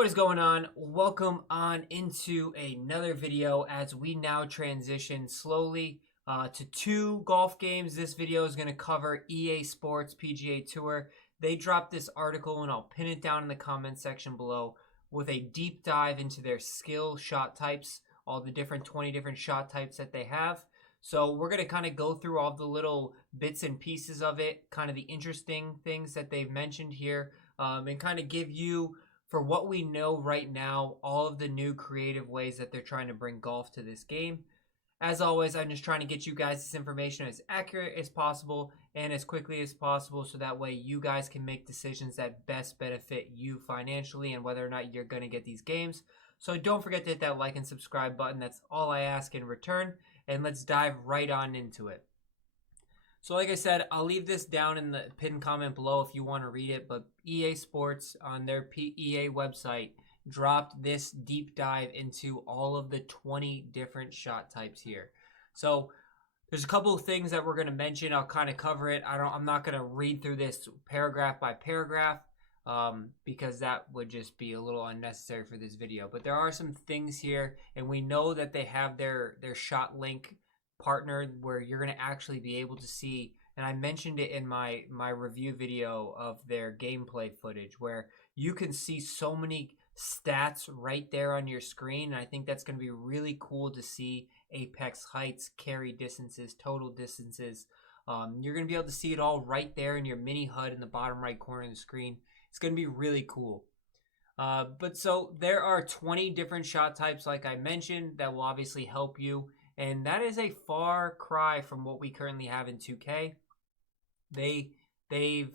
What is going on? Welcome on into another video as we now transition slowly to two golf games. This video is going to cover EA Sports PGA Tour. They dropped this article and I'll pin it down in the comment section below with a deep dive into their skill shot types, all the 20 different shot types that they have. So we're going to kind of go through all the little bits and pieces of it, kind of the interesting things that they've mentioned here, and kind of give you, for what we know right now, all of the new creative ways that they're trying to bring golf to this game. As always, I'm just trying to get you guys this information as accurate as possible and as quickly as possible so that way you guys can make decisions that best benefit you financially and whether or not you're going to get these games. So don't forget to hit that like and subscribe button. That's all I ask in return. And let's dive right on into it. So like I said, I'll leave this down in the pinned comment below if you want to read it, but EA Sports on their EA website dropped this deep dive into all of the 20 different shot types here. So there's a couple of things that we're going to mention. I'll kind of cover it. I'm not going to read through this paragraph by paragraph because that would just be a little unnecessary for this video. But there are some things here, and we know that they have their shot link partnered where you're going to actually be able to see, and I mentioned it in my review video of their gameplay footage, where you can see so many stats right there on your screen. And I think that's going to be really cool to see apex heights, carry distances, total distances. You're going to be able to see it all right there in your mini HUD in the bottom right corner of the screen. It's going to be really cool. But so there are 20 different shot types, like I mentioned, that will obviously help you. And that is a far cry from what we currently have in 2K. They've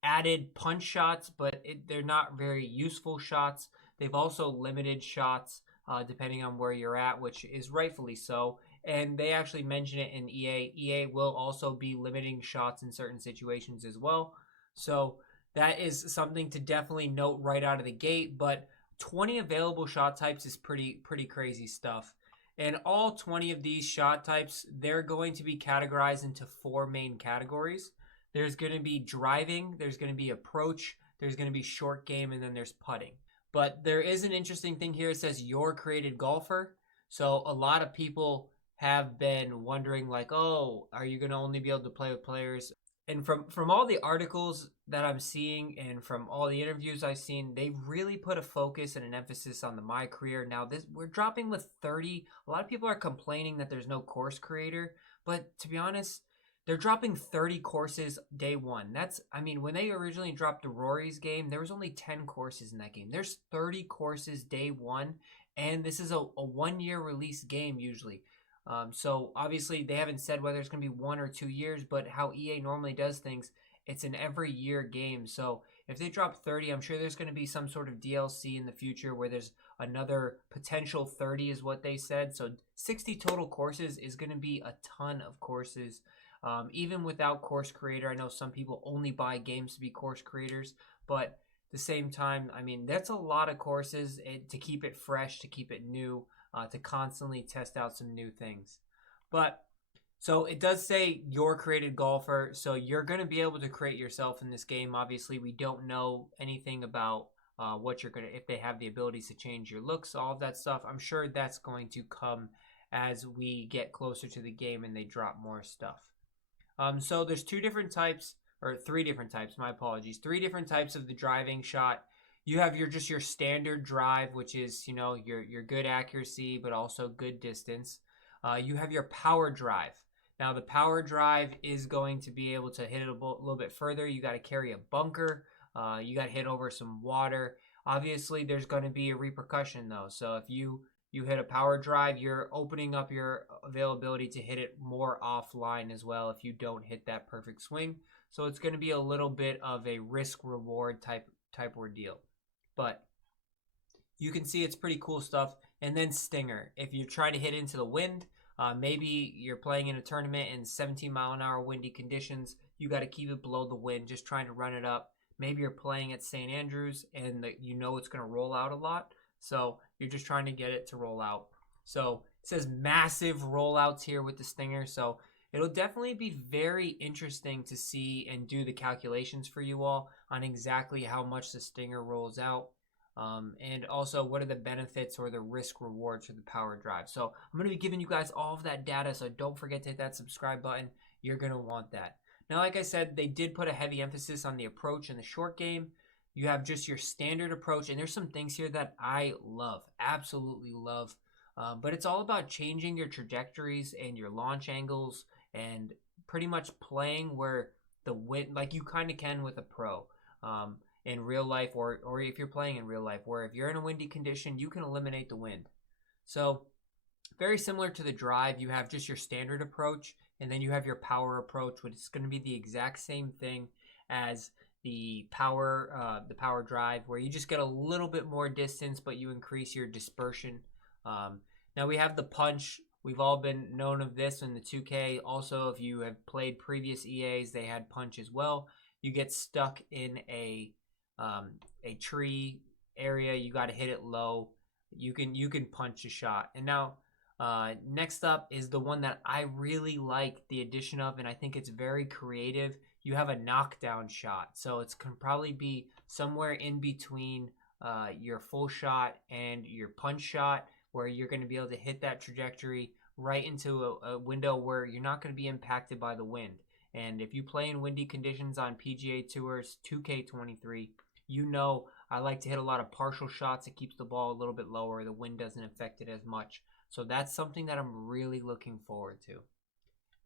added punch shots, but they're not very useful shots. They've also limited shots depending on where you're at, which is rightfully so. And they actually mention it in EA. EA will also be limiting shots in certain situations as well. So that is something to definitely note right out of the gate. But 20 available shot types is pretty crazy stuff. And all 20 of these shot types, they're going to be categorized into 4 main categories. There's going to be driving, there's going to be approach, there's going to be short game, and then there's putting. But there is an interesting thing here. It says your created golfer. So a lot of people have been wondering like, oh, are you going to only be able to play with players? And from all the articles that I'm seeing and from all the interviews I've seen, they've really put a focus and an emphasis on the My Career. Now, we're dropping with 30. A lot of people are complaining that there's no course creator. But to be honest, they're dropping 30 courses day one. When they originally dropped the Rory's game, there was only 10 courses in that game. There's 30 courses day one. And this is a 1-year release game usually. So obviously they haven't said whether it's going to be 1 or 2 years, but how EA normally does things, it's an every year game. So if they drop 30, I'm sure there's going to be some sort of DLC in the future where there's another potential 30 is what they said. So 60 total courses is going to be a ton of courses. Even without course creator, I know some people only buy games to be course creators, but at the same time, that's a lot of courses to keep it fresh, to keep it new. To constantly test out some new things. But so it does say your created golfer, so you're going to be able to create yourself in this game. Obviously, we don't know anything about what you're going to, if they have the abilities to change your looks, all of that stuff. I'm sure that's going to come as we get closer to the game and they drop more stuff. So there's 2 different types, or 3 different types, my apologies. 3 different types of the driving shot. You have your standard drive, which is, your good accuracy, but also good distance. You have your power drive. Now, the power drive is going to be able to hit it a little bit further. You got to carry a bunker. You got to hit over some water. Obviously, there's going to be a repercussion, though. So if you hit a power drive, you're opening up your availability to hit it more offline as well if you don't hit that perfect swing. So it's going to be a little bit of a risk-reward type ordeal. But you can see it's pretty cool stuff. And then stinger. If you try to hit into the wind, maybe you're playing in a tournament in 17-mile-an-hour windy conditions, you got to keep it below the wind, just trying to run it up. Maybe you're playing at St. Andrews and it's going to roll out a lot. So you're just trying to get it to roll out. So it says massive rollouts here with the stinger. So it'll definitely be very interesting to see and do the calculations for you all on exactly how much the stinger rolls out. and also what are the benefits or the risk rewards for the power drive. So I'm going to be giving you guys all of that data, so don't forget to hit that subscribe button. You're going to want that. Now, like I said, they did put a heavy emphasis on the approach in the short game. You have just your standard approach, and there's some things here that I love, absolutely love. But it's all about changing your trajectories and your launch angles and pretty much playing where the wind, like you kind of can with a pro. In real life, or if you're playing in real life, where if you're in a windy condition, you can eliminate the wind. So very similar to the drive, you have just your standard approach, and then you have your power approach, which is going to be the exact same thing as the power drive, where you just get a little bit more distance, but you increase your dispersion. Now we have the punch. We've all been known of this in the 2K. Also, if you have played previous EAs, they had punch as well. You get stuck in a tree area, you got to hit it low. You can punch a shot. And now next up is the one that I really like the addition of, and I think it's very creative. You have a knockdown shot, so it can probably be somewhere in between your full shot and your punch shot, where you're going to be able to hit that trajectory right into a window where you're not going to be impacted by the wind. And if you play in windy conditions on PGA Tours 2K23, you know I like to hit a lot of partial shots. It keeps the ball a little bit lower. The wind doesn't affect it as much. So that's something that I'm really looking forward to.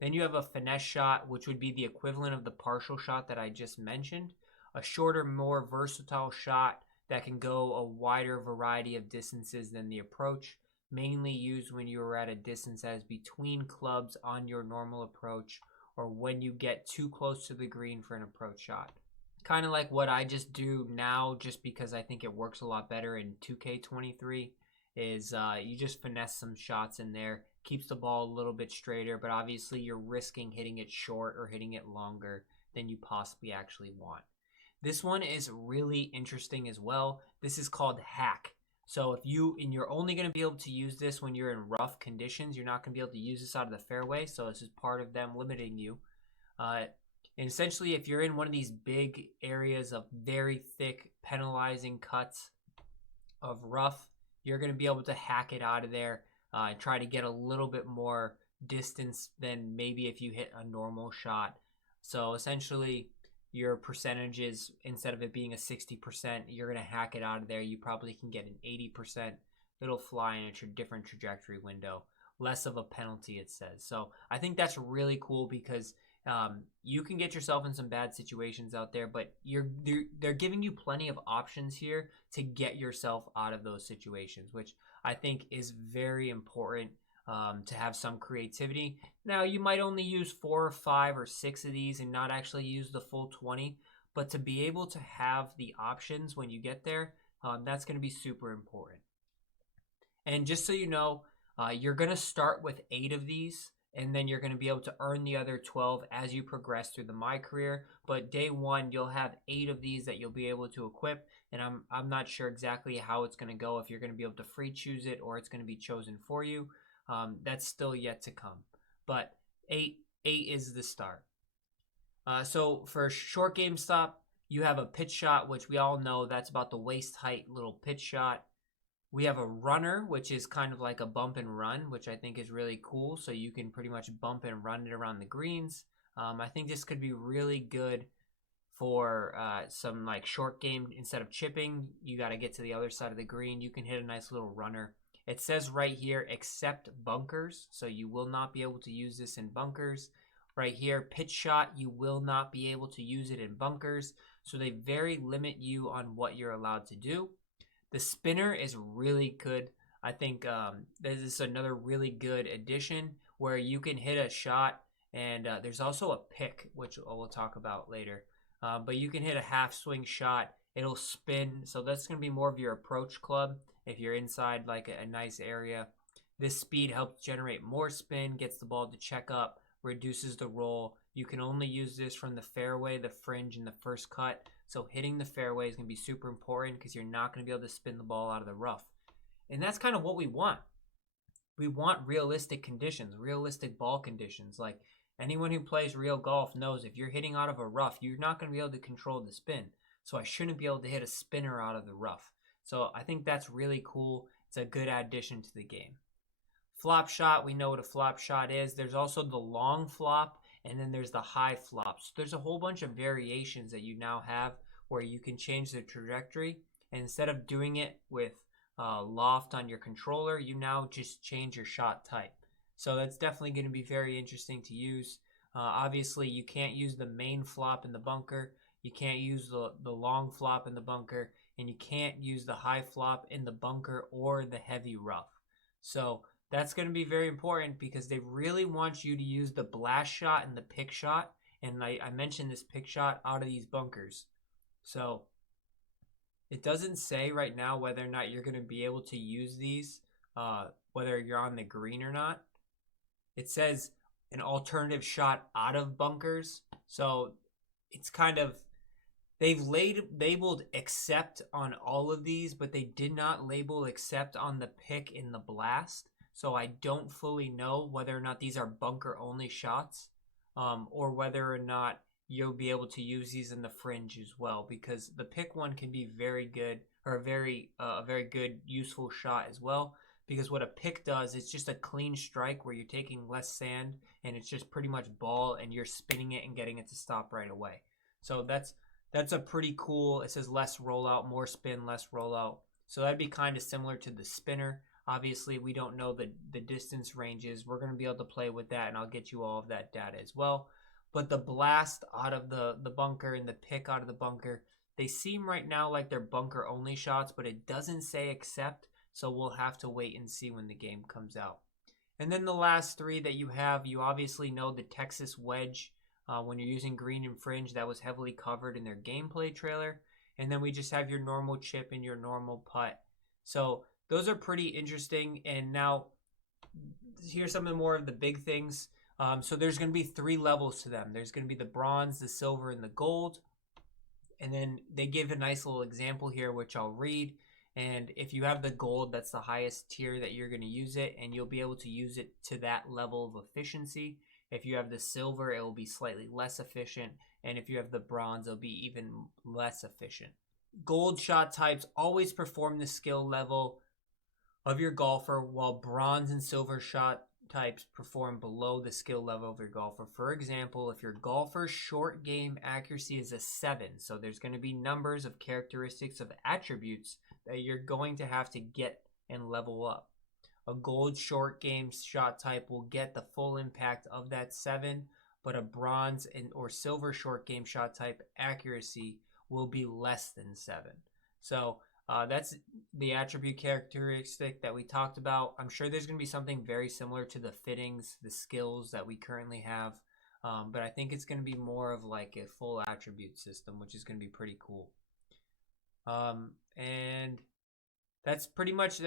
Then you have a finesse shot, which would be the equivalent of the partial shot that I just mentioned. A shorter, more versatile shot that can go a wider variety of distances than the approach. Mainly used when you are at a distance that is between clubs on your normal approach, or when you get too close to the green for an approach shot. Kind of like what I just do now, just because I think it works a lot better in 2K23, is you just finesse some shots in there. Keeps the ball a little bit straighter, but obviously you're risking hitting it short or hitting it longer than you possibly actually want. This one is really interesting as well. This is called hack. So if you're only going to be able to use this when you're in rough conditions. You're not going to be able to use this out of the fairway, so this is part of them limiting you. And essentially, if you're in one of these big areas of very thick penalizing cuts of rough, you're going to be able to hack it out of there and try to get a little bit more distance than maybe if you hit a normal shot. So essentially, your percentages, instead of it being a 60%, you're going to hack it out of there. You probably can get an 80%. It'll fly in a different trajectory window. Less of a penalty, it says. So I think that's really cool because you can get yourself in some bad situations out there, but they're giving you plenty of options here to get yourself out of those situations, which I think is very important. To have some creativity. Now, you might only use 4 or 5 or 6 of these and not actually use the full 20, but to be able to have the options when you get there, that's going to be super important. And just so you know, you're going to start with 8 of these, and then you're going to be able to earn the other 12 as you progress through the My Career. But day 1, you'll have 8 of these that you'll be able to equip, and I'm not sure exactly how it's going to go, if you're going to be able to free choose it or it's going to be chosen for you. That's still yet to come, but 8 is the start. So for short game stop, you have a pitch shot, which we all know that's about the waist height little pitch shot. We have a runner, which is kind of like a bump and run, which I think is really cool. So you can pretty much bump and run it around the greens. I think this could be really good for some like short game. Instead of chipping, you got to get to the other side of the green. You can hit a nice little runner. It says right here, except bunkers, so you will not be able to use this in bunkers. Right here, pitch shot, you will not be able to use it in bunkers, so they very limit you on what you're allowed to do. The spinner is really good. I think this is another really good addition where you can hit a shot, and there's also a pick, which we'll talk about later. But you can hit a half swing shot. It'll spin, so that's going to be more of your approach club. If you're inside like a nice area, this speed helps generate more spin, gets the ball to check up, reduces the roll. You can only use this from the fairway, the fringe, and the first cut. So hitting the fairway is going to be super important because you're not going to be able to spin the ball out of the rough. And that's kind of what we want. We want realistic conditions, realistic ball conditions. Like anyone who plays real golf knows if you're hitting out of a rough, you're not going to be able to control the spin. So I shouldn't be able to hit a spinner out of the rough. So I think that's really cool. It's a good addition to the game. Flop shot, we know what a flop shot is. There's also the long flop, and then there's the high flop. So there's a whole bunch of variations that you now have where you can change the trajectory. And instead of doing it with loft on your controller, you now just change your shot type. So that's definitely going to be very interesting to use. Obviously, you can't use the main flop in the bunker. You can't use the long flop in the bunker. And you can't use the high flop in the bunker or the heavy rough. So that's going to be very important because they really want you to use the blast shot and the pick shot. And I mentioned this pick shot out of these bunkers. So it doesn't say right now whether or not you're going to be able to use these, whether you're on the green or not. It says an alternative shot out of bunkers. So it's kind of, they've labeled accept on all of these, but they did not label accept on the pick in the blast. So I don't fully know whether or not these are bunker only shots, or whether or not you'll be able to use these in the fringe as well, because the pick one can be very good, or a very good useful shot as well. Because what a pick does, it's just a clean strike where you're taking less sand and it's just pretty much ball and you're spinning it and getting it to stop right away. So that's a pretty cool, it says less rollout, more spin, less rollout. So that'd be kind of similar to the spinner. Obviously, we don't know the distance ranges. We're going to be able to play with that, and I'll get you all of that data as well. But the blast out of the bunker and the pick out of the bunker, they seem right now like they're bunker only shots, but it doesn't say accept. So we'll have to wait and see when the game comes out. And then the last three that you have, you obviously know the Texas wedge. When you're using green and fringe, that was heavily covered in their gameplay trailer. And then we just have your normal chip and your normal putt. So those are pretty interesting. And now here's some of the more of the big things. So there's going to be 3 levels to them. There's going to be the bronze, the silver, and the gold. And then they give a nice little example here, which I'll read. And if you have the gold, that's the highest tier that you're going to use it, and you'll be able to use it to that level of efficiency. If you have the silver, it will be slightly less efficient, and if you have the bronze, it'll be even less efficient. Gold shot types always perform the skill level of your golfer, while bronze and silver shot types perform below the skill level of your golfer. For example, if your golfer's short game accuracy is a 7, so there's going to be numbers of characteristics of attributes that you're going to have to get and level up. A gold short game shot type will get the full impact of that 7, but a bronze or silver short game shot type accuracy will be less than 7. So that's the attribute characteristic that we talked about. I'm sure there's going to be something very similar to the fittings, the skills that we currently have, but I think it's going to be more of like a full attribute system, which is going to be pretty cool. And that's pretty much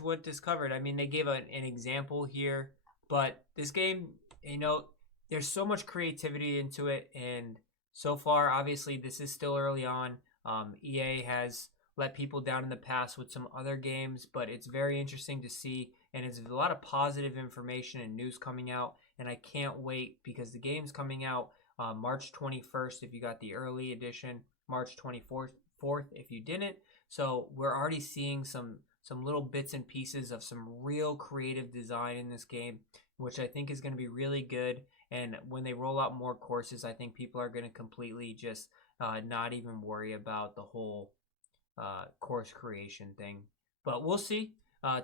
what this covered. I mean, they gave an example here, but this game, there's so much creativity into it, and so far, obviously, this is still early on. EA has let people down in the past with some other games, but it's very interesting to see, and it's a lot of positive information and news coming out, and I can't wait because the game's coming out March 21st if you got the early edition, March 24th if you didn't. So we're already seeing some little bits and pieces of some real creative design in this game, which I think is going to be really good. And when they roll out more courses, I think people are going to completely just not even worry about the whole course creation thing. But we'll see.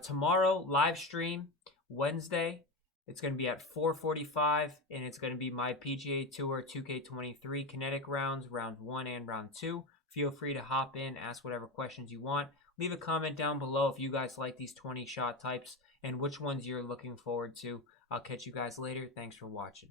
Tomorrow, live stream, Wednesday. It's going to be at 4:45, and it's going to be my PGA Tour 2K23 Kinetic rounds, round 1 and round 2. Feel free to hop in, ask whatever questions you want. Leave a comment down below if you guys like these 20 shot types and which ones you're looking forward to. I'll catch you guys later. Thanks for watching.